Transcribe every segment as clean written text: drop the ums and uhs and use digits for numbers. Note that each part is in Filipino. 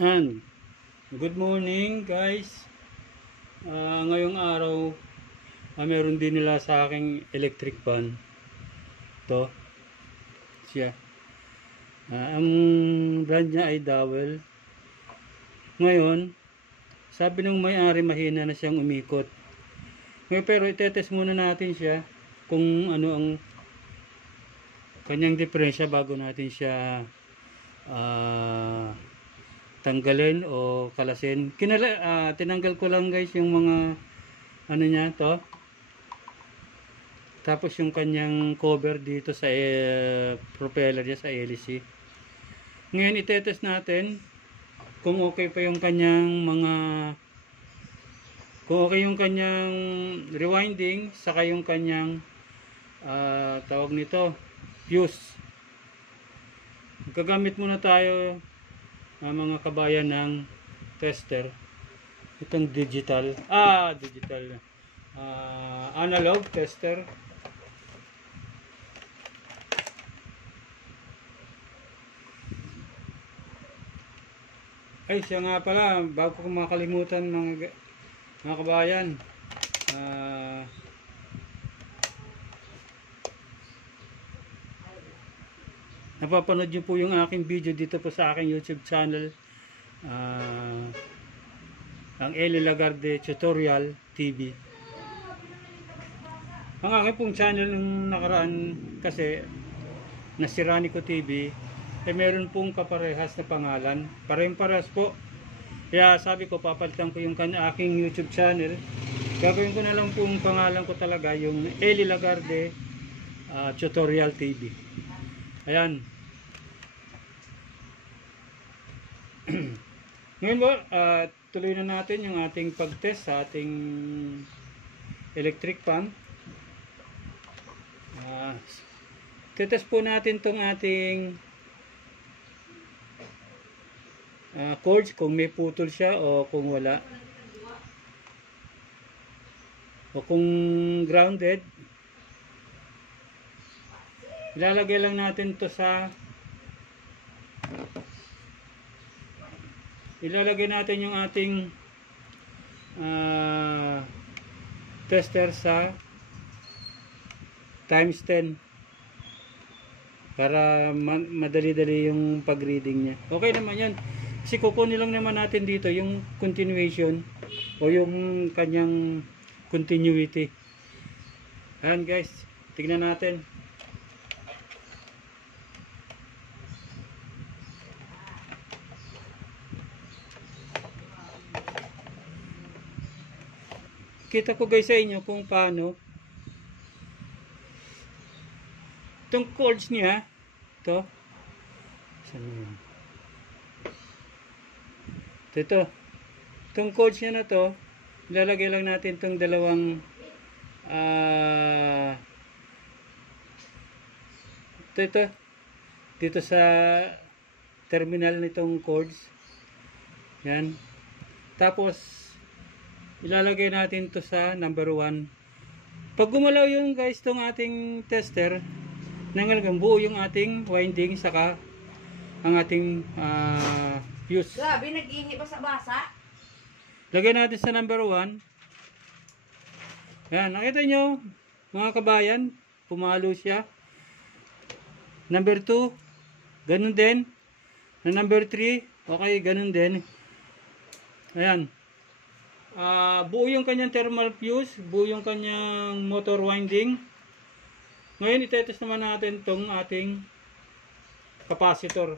And good morning guys. Ngayong araw meron din nila sa aking electric fan. Ito siya. Ang brand niya ay Dowel. Ngayon sabi ng may-ari mahina na siyang umikot. Ngayon pero itetest muna natin siya kung ano ang kanyang diferensya bago natin siya tanggalin o kalasin. Tinanggal ko lang guys yung mga ano niya to. Tapos yung kanyang cover dito sa propeller niya sa hélice. Ngayon itetest natin kung okay pa yung kanyang rewinding saka yung kanyang tawag nito fuse. Gagamit muna tayo mga kabayan ng tester, itong analog tester. Ay siya nga pala, bago ko makalimutan mga kabayan, napapanood nyo po yung aking video dito po sa aking YouTube channel, ang Eli Lagarde Tutorial TV. Ang aking pong channel nung nakaraan kasi na Siranico TV meron pong kaparehas na pangalan, parehas po. Kaya sabi ko papalitan ko yung aking YouTube channel, gagawin ko na lang pong pangalan ko talaga yung Eli Lagarde Tutorial TV. Ayan. Ngayon po, tuloy na natin yung ating pag-test sa ating electric fan. Test po natin tong ating cords, kung may putol siya o kung wala. O kung grounded. Ilalagay lang natin to ilalagay natin yung ating tester sa times 10 para madali-dali yung pag-reading niya. Okay naman yan. Kasi kukunin lang naman natin dito yung continuation o yung kanyang continuity. Ayan guys, tignan natin. Kita ko guys sa inyo kung paano itong cords niya, ito itong cords niya na to, ilalagay lang natin itong dalawang dito sa terminal nitong cords. Yan. Tapos ilalagay natin to sa number 1. Pag gumalaw yung guys tong ating tester, nangalagang buo yung ating winding saka ang ating fuse. Grabe, nag-ihi pa sa basa. Lagay natin sa number 1. Yan, nakita nyo mga kabayan, pumalo siya. Number 2, ganun din. Na number 3, okay, ganun din. Ayan. Buo yung kanyang thermal fuse, buo yung kanyang motor winding. Ngayon itetest naman natin tong ating capacitor.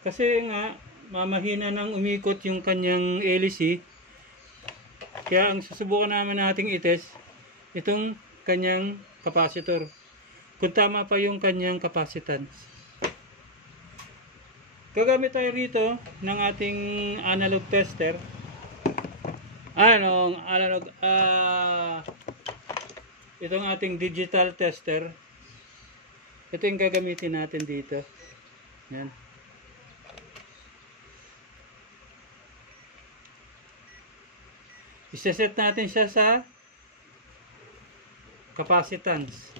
Kasi nga mamahina nang umikot yung kanyang hélice. Kaya ang susubukan naman nating itest itong kanyang capacitor. Kung tama pa yung kanyang capacitance. Gagamit tayo rito ng ating analog tester. Itong ating digital tester. Ito yung gagamitin natin dito. Yan. Iseset natin siya sa capacitance.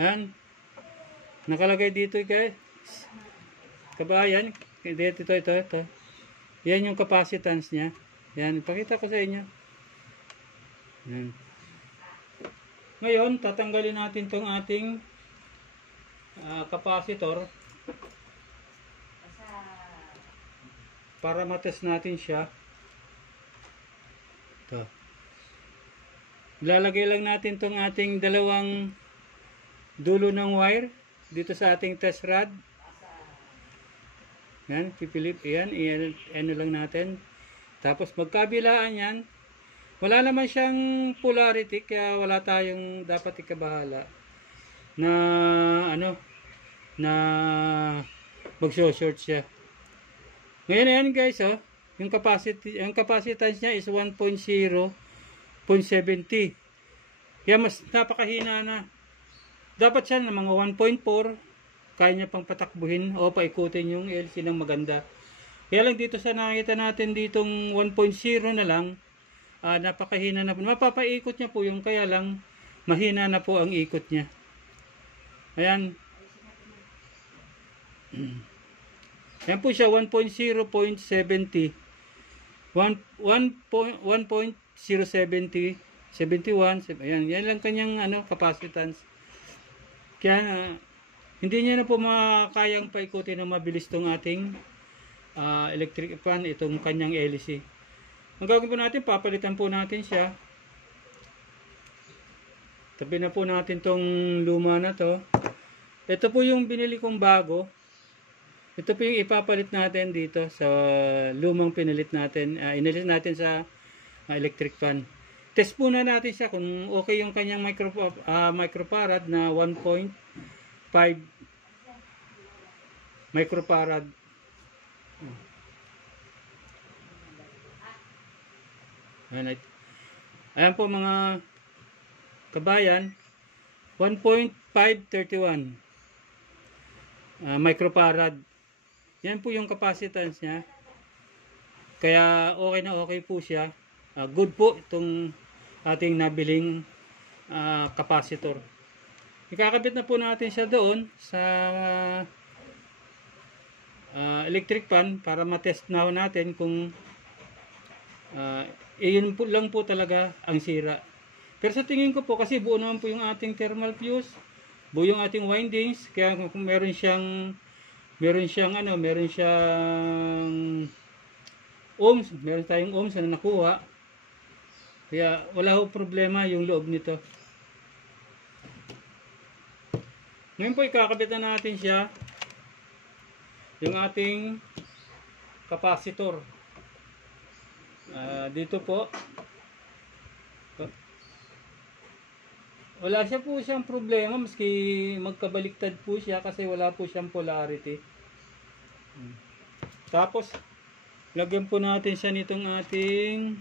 Yan. Nakalagay dito guys. Kabayan, Ito. Yan yung capacitance niya. Yan, ipakita ko sa inyo. Yan. Ngayon, tatanggalin natin tong ating capacitor para matest natin siya. Ito. Ilalagay lang natin tong ating dalawang dulo ng wire dito sa ating test rod. Yan, pipilip. Yan, ano lang natin. Tapos magkabilaan yan. Wala naman siyang polarity, kaya wala tayong dapat ikabahala na na mag-short siya. Ngayon ayan guys, yung capacitance niya is 1.0.70. Kaya mas napakahina na. Dapat siya ng mga 1.4, kaya niya pang patakbuhin o paikutin yung LC ng maganda. Kaya lang dito sa nakita natin ditong 1.0 na lang, napakahina na po. Mapapaikot niya po yung, kaya lang mahina na po ang ikot niya. Ayan. Ayan po siya, 1.0.70. 1.070, 71. Ayan, yan lang kanyang capacitance. Kaya hindi niya na po makakayang paikutin na mabilis tong ating electric fan, itong kanyang LC. Ang gagawin po natin, papalitan po natin siya. Tabi na po natin tong luma na to. Ito po yung binili kong bago. Ito po yung ipapalit natin dito sa lumang pinalit natin. Inalis natin sa electric fan. Test po na natin siya kung okay yung kanyang microfarad na 1.5 microfarad. Ayan po mga kabayan, 1.531 microfarad. Yan po yung capacitance niya. Kaya okay na okay po siya. Good po itong ating nabiling capacitor. Ikakabit na po natin siya doon sa electric fan para matest na natin kung yun po lang po talaga ang sira. Pero sa tingin ko po, kasi buo naman po yung ating thermal fuse, buo yung ating windings, kaya kung meron siyang ohms, meron tayong ohms na nakuha, kaya wala ho problema yung loob nito. Ngayon po ikakabit na natin siya, yung ating capacitor. Dito po wala siya po siyang problema maski magkabaliktad po siya kasi wala po siyang polarity. Tapos lagyan po natin siya nitong ating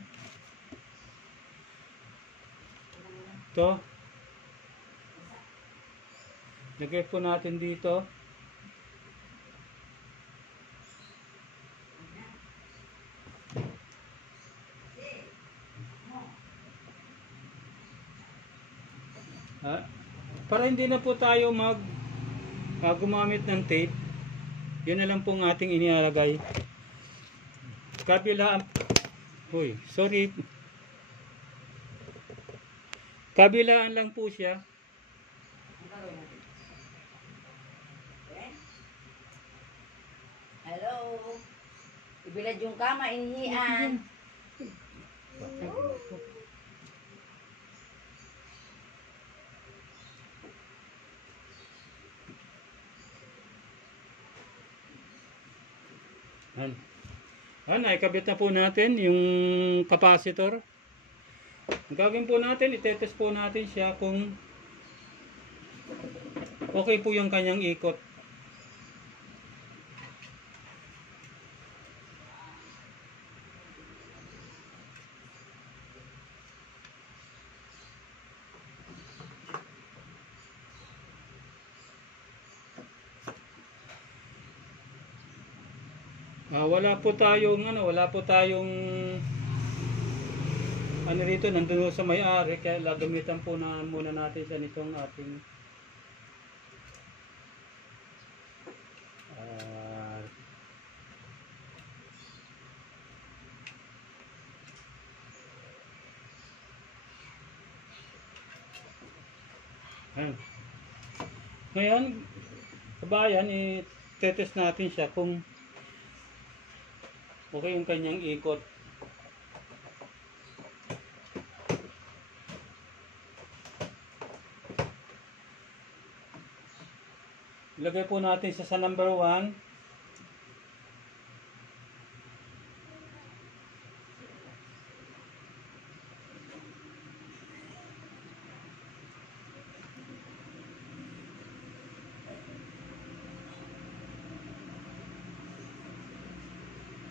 lagyan po natin dito. Para hindi na po tayo gumamit ng tape, yun na lang po ang ating inilalagay. Kabilaan lang po siya. Hello. Ibilad yung kama, inihian. Ikabit na po natin yung capacitor. Ang gagawin po natin, itetest po natin siya kung okay po yung kanyang ikot. Wala po tayong rito, nandun sa may-ari, kaya gagamitan po muna natin sa nitong ating Ayan. Ngayon, kabayan, i-test natin siya kung okay yung kanyang ikot. Ilagay po natin siya sa number 1.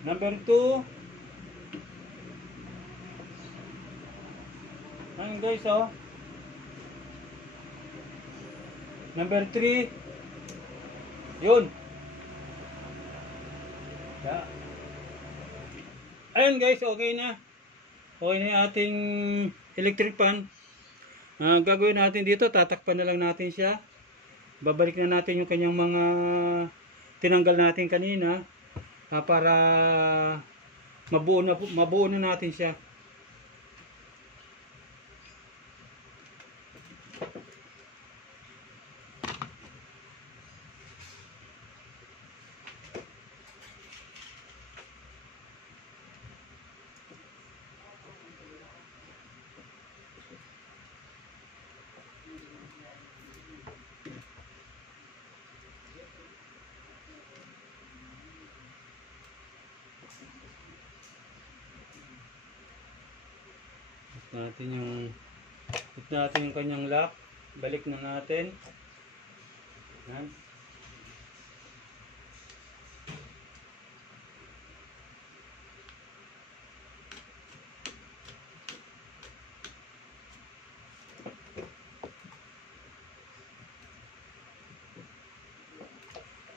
Number 2. Ayun guys, oh. Number 3. Yun. Yeah. Ayun guys, okay na. Okay na yung ating electric fan. Gagawin natin dito, tatakpan na lang natin siya. Babalik na natin yung kanyang mga tinanggal natin kanina para mabuo na natin siya. Put natin yung kanyang lock. Balik na natin. Yan.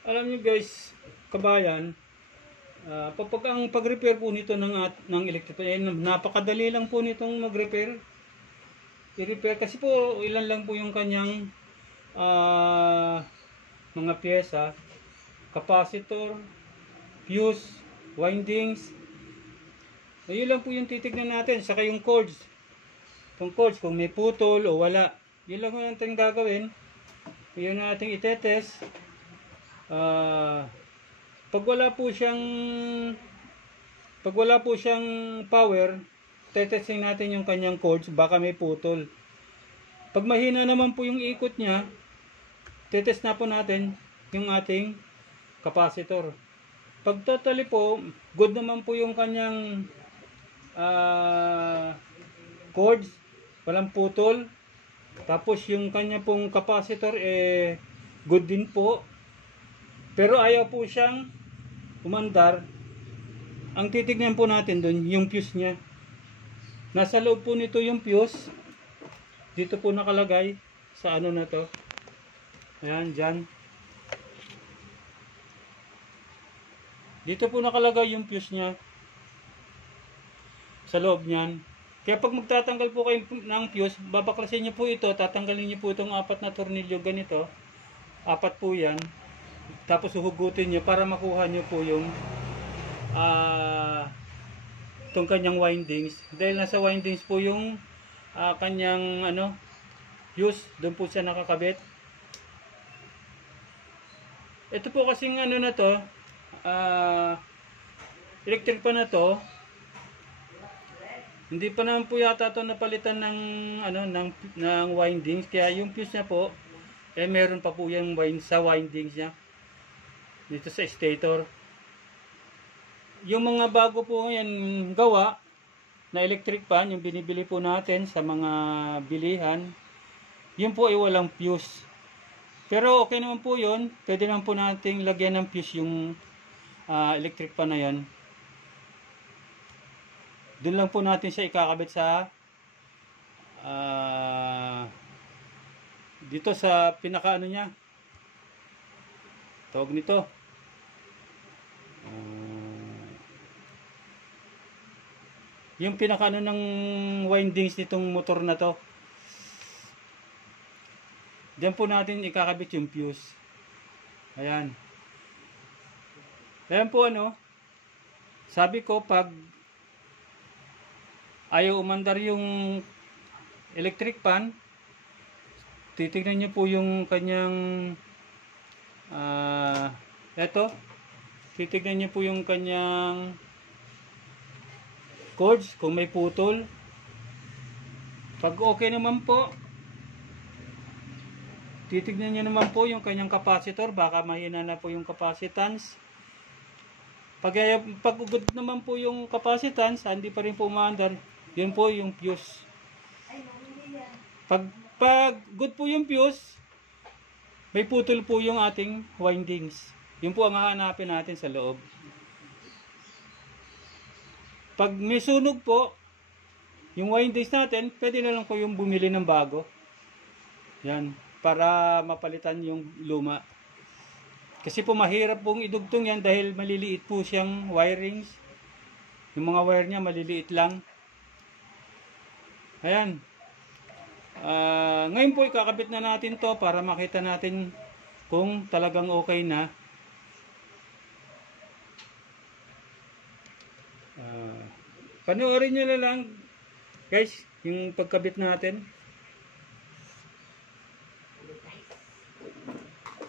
Alam niyo guys, kabayan, ang pag-repair po nito ng electric fan, napakadali lang po nitong mag-repair. I-repair kasi po ilan lang po yung kanyang mga pyesa, capacitor, fuse, windings. Ayun lang po yung titignan natin, saka yung cords. Kung cords, kung may putol o wala. Yun lang po natin gagawin. Yun natin itetest. Pag wala po siyang power, tetesting natin yung kanyang cords, baka may putol. Pag mahina naman po yung ikot niya, tetest na po natin yung ating capacitor. Pag totally po, good naman po yung kanyang cords, walang putol. Tapos yung kanya pong capacitor good din po. Pero ayaw po siyang umandar. Ang titignan po natin doon, yung fuse niya. Nasa loob po nito yung fuse. Dito po nakalagay sa ano na to. Ayan, dyan. Dito po nakalagay yung fuse niya. Sa loob niyan. Kaya pag magtatanggal po kayo ng fuse, babaklasin niyo po ito, tatanggalin niyo po itong 4 na tornilyo ganito. 4 po yan. Tapos uhugutin nyo para makuha nyo po yung itong kanyang windings. Dahil nasa windings po yung kanyang fuse. Doon po siya nakakabit. Ito po kasing na to, electric pa na to. Hindi pa naman po yata ito napalitan ng windings. Kaya yung fuse niya po, meron pa po yung sa windings niya. Dito sa stator. Yung mga bago po yan gawa na electric fan, yung binibili po natin sa mga bilihan, yun po ay walang fuse. Pero okay naman po yun. Pwede naman po nating lagyan ng fuse yung electric fan na yan. Doon lang po natin siya ikakabit sa dito sa pinaka niya. Tawag nito. Yung pinaka ng windings nitong motor na to. Diyan po natin ikakabit yung fuse. Ayan. Ayan po sabi ko pag ayaw umandar yung electric fan, titignan niyo po yung kanyang eto, titignan niyo po yung kanyang cords kung may putol. Pag okay naman po, titignan niyo naman po yung kanyang capacitor, baka mahina na po yung capacitance. Pag good naman po yung capacitance, hindi pa rin po umaandar, yun po yung fuse. Pag good po yung fuse, may putol po yung ating windings. Yun po ang hahanapin natin sa loob. Pag may sunog po, yung windings natin, pwede na lang po yung bumili ng bago. Yan, para mapalitan yung luma. Kasi po mahirap pong idugtong yan dahil maliliit po siyang wirings. Yung mga wire niya maliliit lang. Ayan. Ngayon po ikakabit na natin to para makita natin kung talagang okay na. Panoorin nyo na lang guys yung pagkabit natin.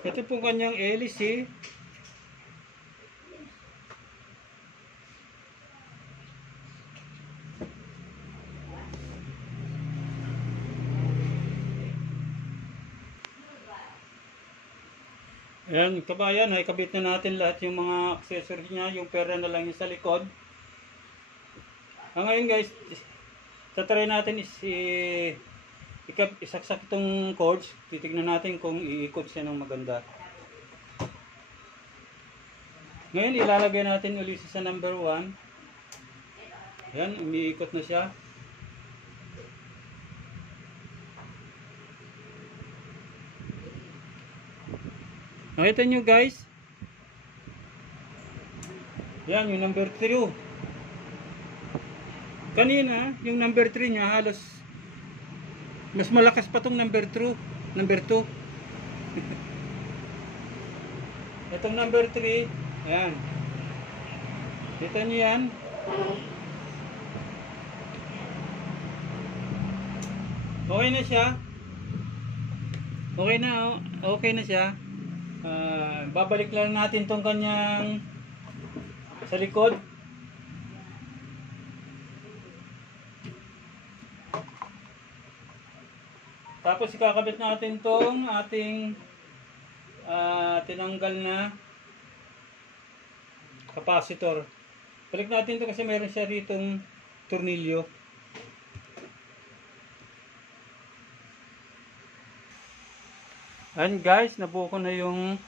Ito pong kanyang LC. Ayan, kabayan, ikabit na natin lahat yung mga accessories niya, yung pera na lang yung sa likod. Ngayon guys, tatry natin isaksak itong cords. Titignan natin kung iikot siya ng maganda. Ngayon ilalagay natin ulit sa number 1. Ayan, umiikot na siya. Nakita nyo guys, yan yung number 3. Kanina yung number 3 niya halos mas malakas pa tong number 2. Itong number 3, ayan. Kita nyo yan. Okay na siya. Okay na siya. Babalik lang natin tong kanyang sa likod. Tapos ikakabit natin tong ating tinanggal na capacitor. Balik natin to kasi meron siya ritong tornilyo. And guys, nabuo ko na yung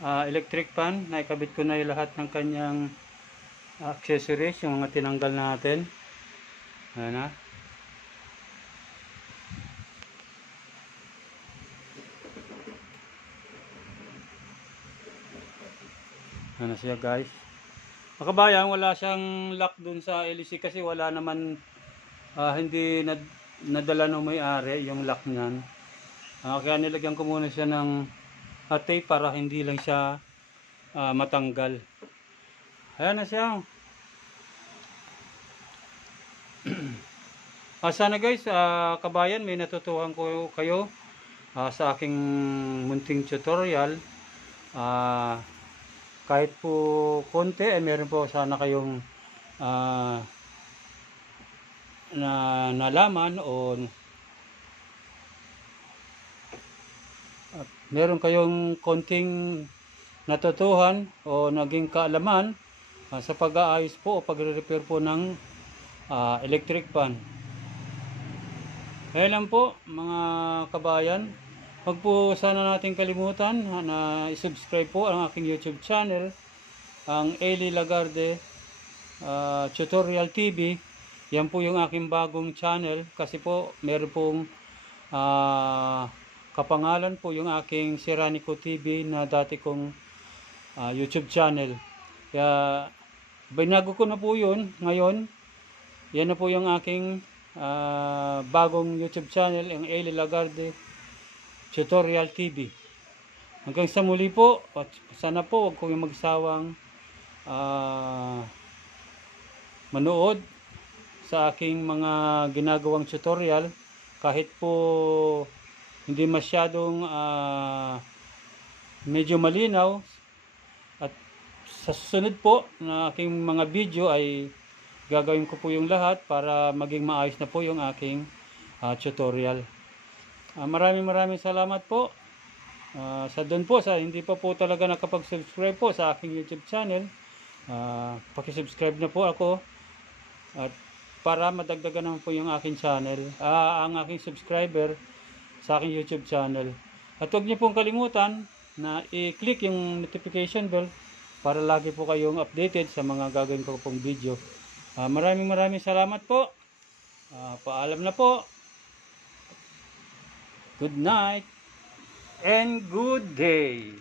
electric fan. Naikabit ko na yung lahat ng kanyang accessories, yung mga tinanggal natin. Ayan na. Ayan na siya guys. Makabayan, wala siyang lock dun sa LC kasi wala naman, hindi nadala ng may-ari yung lock niyan. Kaya nilagyan ko muna siya ng tape para hindi lang siya matanggal. Ayan na siya. Sana guys, kabayan, may natutuhan ko kayo sa aking munting tutorial. Kahit po konti, meron po sana kayong nalaman o meron kayong konting natutuhan o naging kaalaman sa pag-aayos po o pagre-repair po ng electric fan. Kaya lang po mga kabayan, huwag po sana natin kalimutan na i-subscribe po ang aking YouTube channel, ang Eli Lagarde Tutorial TV. Yan po yung aking bagong channel kasi po meron pong kapangalan po yung aking Siranico TV na dati kong YouTube channel. Kaya binago ko na po yun ngayon. Yan na po yung aking bagong YouTube channel, ang Eli Lagarde Tutorial TV. Hanggang sa muli po, at sana po huwag kong magsawang manood sa aking mga ginagawang tutorial. Kahit po hindi masyadong medyo malinaw. At sa susunod po na aking mga video ay gagawin ko po yung lahat para maging maayos na po yung aking tutorial. Maraming salamat po. Sa doon po, sa hindi pa po talaga nakapag-subscribe po sa aking YouTube channel, paki-subscribe na po ako at para madagdagan naman po yung aking channel, ang aking subscriber sa aking YouTube channel. At huwag niyo pong kalimutan na i-click yung notification bell para lagi po kayong updated sa mga gagawin ko pong video. Maraming salamat po. Paalam na po. Good night and good day.